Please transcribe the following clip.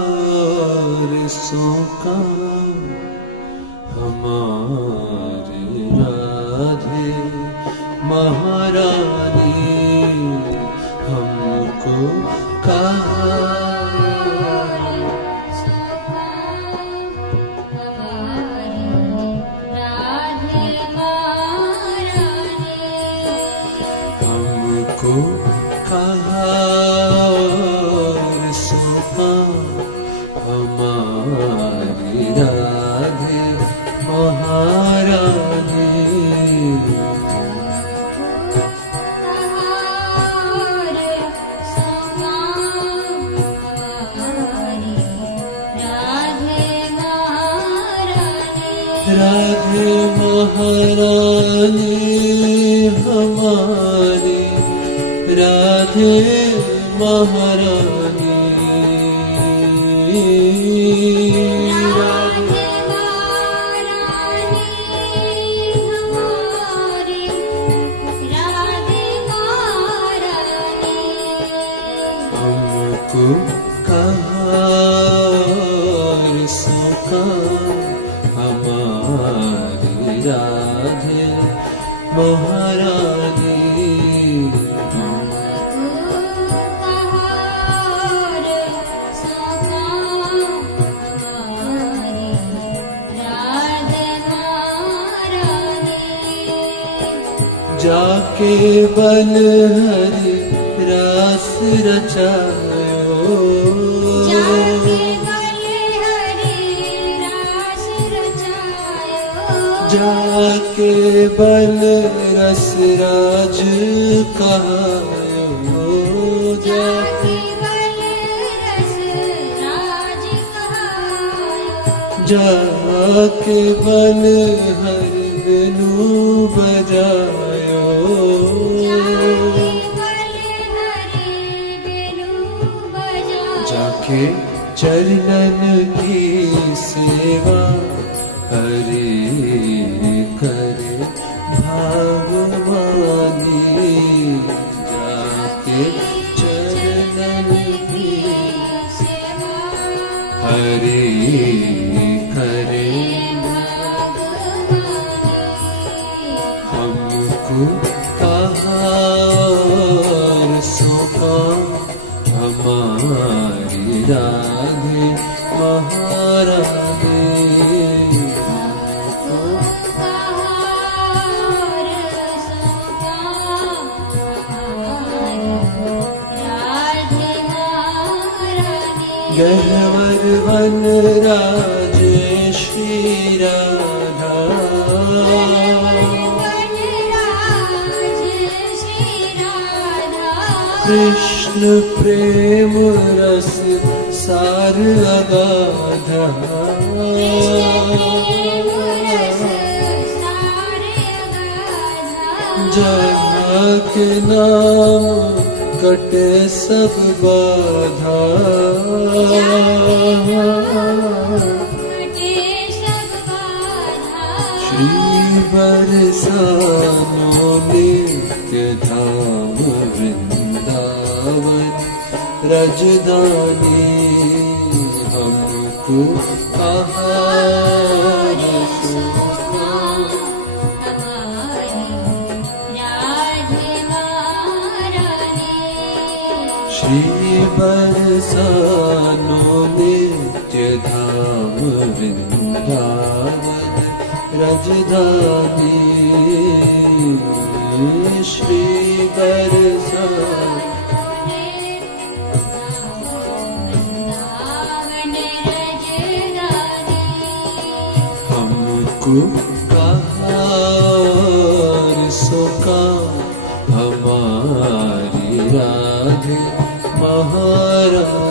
कारसों का हमारे राधे महारानी हमको हमको कारसों का हमारी राधे महारानी राधे महारानी हमारी राधे महारानी हमको कारसों का हमारी राधे महारानी जाके बल हरि रास रचायो जाके बल रस राज कहायो जाके बल हरि बिनु बजायो जाके चरणन की सेवा हरि करे भागवानी जाके चरणन की हरि करे हमको कारसों का हमारी राधे महारानी गहवर वन राजेश्वरी राधा कृष्ण प्रेम रस सार अगाधा जहाँ के नाम कटे सब बाधा श्री बरसानो नित्य धाम वृंदावन रजदानी हमको श्री बरसानो नित्य धाम वृंदावन रजधानी श्री बरसानो हमको कारसों का हमारी राधे महारानी।